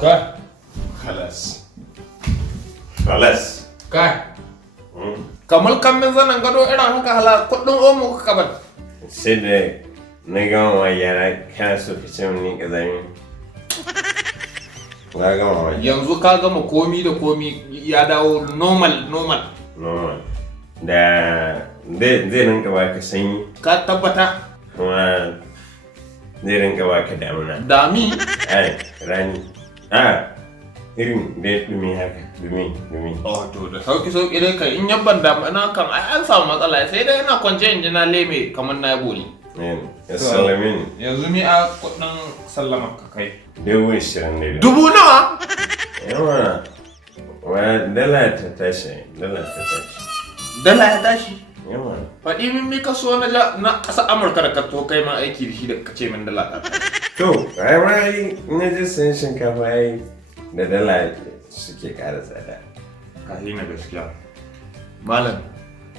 Kai. Halas. Kai. Kamar kamin zanen gado irin haka hala kudin omo ka kabar. Sai da na gama wa yara kana so ka ce mini kazami. Na gama wa. Yanzu ka gama komi da komi ya dawo normal. Normal. Da zai rinka baka sanyi. Ka tabbata? Kuma zai rinka baka damuna. Dami? Ai, rani. Irin da ya dumi haka, dumi. Oh, to da sauki dai kai in yabban damuna kan ai an samu matsala sai dai ina kwance in ji na leme kamar na boli. Ya sallame ni. Yanzu mi a kudin sallama ka kai. 20,000. Dubu nawa? Yawa. Wa dala ta tashi. Dala ya tashi? Yawa. Faɗi min mi ka so na ƙasar Amurka da ka to kai ma aiki da shi da ka ce min dala ta tashi. To, ai na je sayan shinkafa ai da dala suke ƙara tsada. Ka na gaskiya. Malam,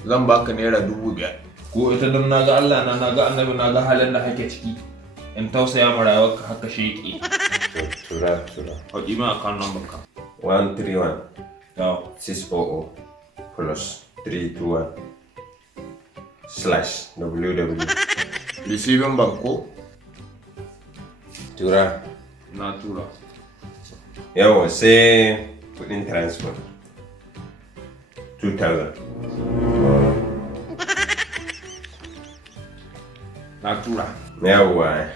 zan baka naira 5,000. Ko ita don na ga Allah na ga annabi na ga halin da hake ciki. In tausaya ma rayuwarka haka sheƙi. Tura. Faɗi min akan number ka. 131 Yawa. 600 plus 321 / www. Receiving bank ko? Tura. Na tura. Yawa sai kudin transport 2,000. Na tura. Yawa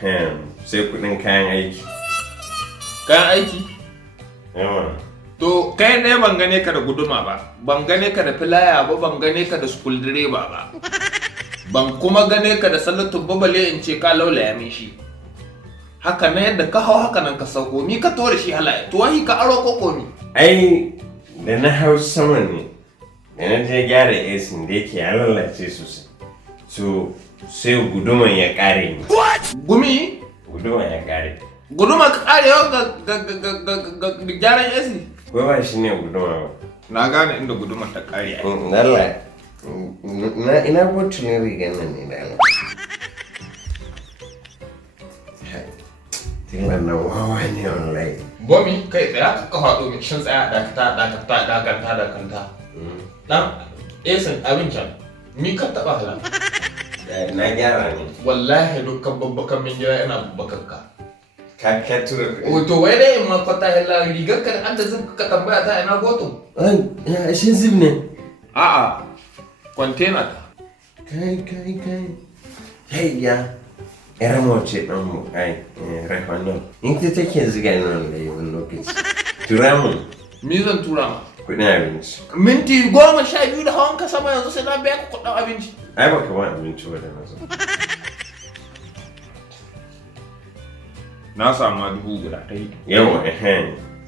sai kudin kayan aiki. Kayan aiki? Yawa. To kai ne ban gane ka da guduma ba, ban gane ka da filaya ba, ban gane ka da school direba ba. Ban kuma gane ka da salatu babale in ce ka laulaya min shi. Haka na yadda ka hau haka nan ka sauko, ni ka tora shi halaye, to wahi ka aro koko ni. Ai da na hau saman ne, da na je gyara AC da yake ya lalace sosai. So sai guduman ya kare ni. Gumi? Guduman ya kare. Guduma ka kare yau ga gyaran AC? Ko ba shi ne guduma ba? Na gane inda gudumar ta kare ai. Dalla. Ina botulin rigar nan ne da Allah. Tilan nan wawa ne wallahi. Bomi kai tsaya ka faɗo min shin tsaya dakanta. Dan esin abincin mi ka taɓa hala. Na gyara ne. Wallahi dukkan babbakan min gida ina babbakakka. Ka tura. To wai dai in ma kwata hala rigar ka an da zin ka tambaya ta ina goto. Shin zib ne? A'a. Container ta. Kai. Hey ya. Yar mace ɗan mu ai rahonon. In ta take ziga nan da yawan lokaci. Tura mun. Me zan tura ma? Kuɗin abinci. Minti 12 da hawan ka sama yanzu sai na biya ka kuɗin abinci. Ai baka ba abinci ba da na zo. Na samu 1,000 guda ta yi. Yawa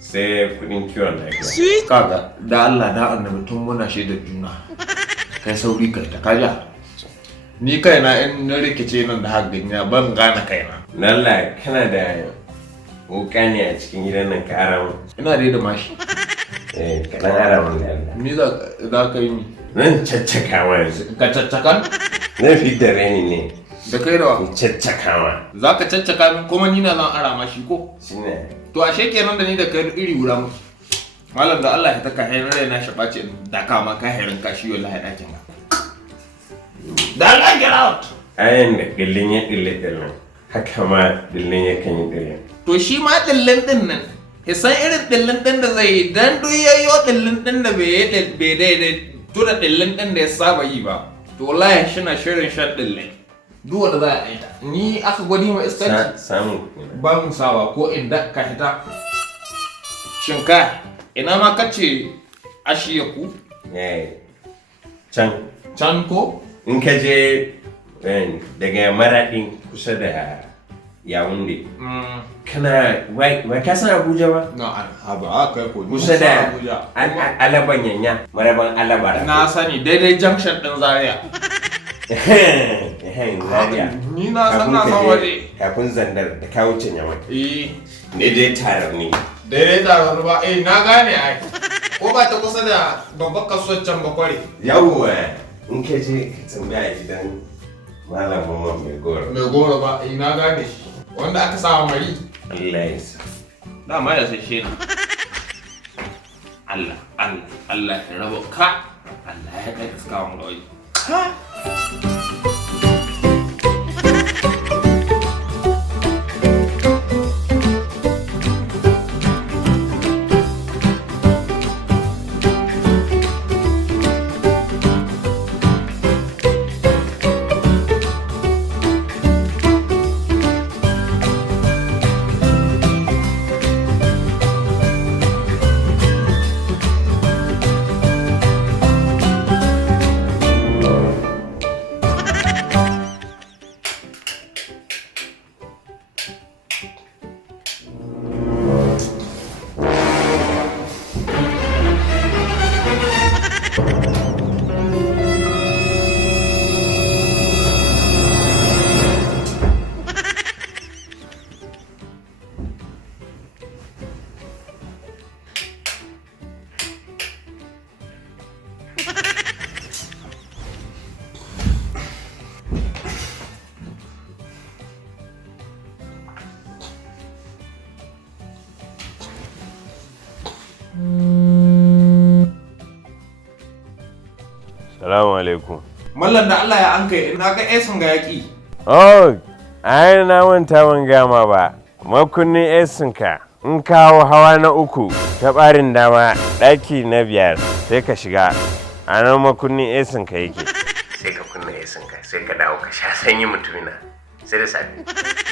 sai kuɗin kiwon lafiya. Kaga da Allah da annabi tun muna shaidar juna. Kai sauri kai ta kaja. Ni kaina in na rikice nan da haka ganya ban gane kaina. Lalla kana da wuka ne a cikin gidan nan ka aramu. Ina dai da mashi. Kaɗan aramu da Allah. Ni za ka yi ni. Zan caccaka ma yanzu. Ka caccakan? Zan fi da reni ne. Da kai da wa? Caccaka ma. Za ka caccaka min kuma ni na zan ara mashi ko? Shine. To ashe kenan da ni da kai iri wura mu. Malam da Allah ya taka hairar raina shi ɓace da kama ka hairin kashi wallahi ɗakin ka. Da Allah get out! Ayan da dillin ya dille haka ma dillin ya kan yi dille. To shi ma dillin din nan, san irin dillin din da zai yi dan duk yayyo dillin din da bai daidai tura dillin din da ya saba yi ba. To wallahi shi na shirin shan dillin. Duk wanda za a yi ta. Ni aka gwadi ma iskanci. Samu. Ba mu sawa ko inda ka hita. Shinka, ina ma kace ashiya ku? Can ko? In ka je daga maraɗin kusa da Yawunde. Kana wai ka san Abuja ba? Na ba kai ko kusa da Alaban Yanya, maraban Alaba. Na sani daidai junction din Zaria. Zaria. Ni na san waje. Kafin Zandar da ka wuce Nyamai. Daidai tarar ne. Daidai tarar ba na gane ai. Ko ba ta kusa da babbar kasuwar can Bakware. Yawwa. In ka je ka tambaya gidan Malam mai goro. Mai goro ba, ina gane shi. Wanda aka sawa mari. Allah ya sa. Dama ya sashe ni. Allah ya raba ka. Allah ya kai iska wa mulawai. Salamu alaikum. Mallan da Allah ya an kai na ga esin ga yaki. Oh, ai na manta ban gama ba. Makunnin esinka in kawo hawa na 3 ta ɓarin dama ɗaki na 5 sai ka shiga. A nan makunnin esinka yake. Sai ka kunna esinka sai ka dawo ka sha sanyi mutumina. Sai da safe.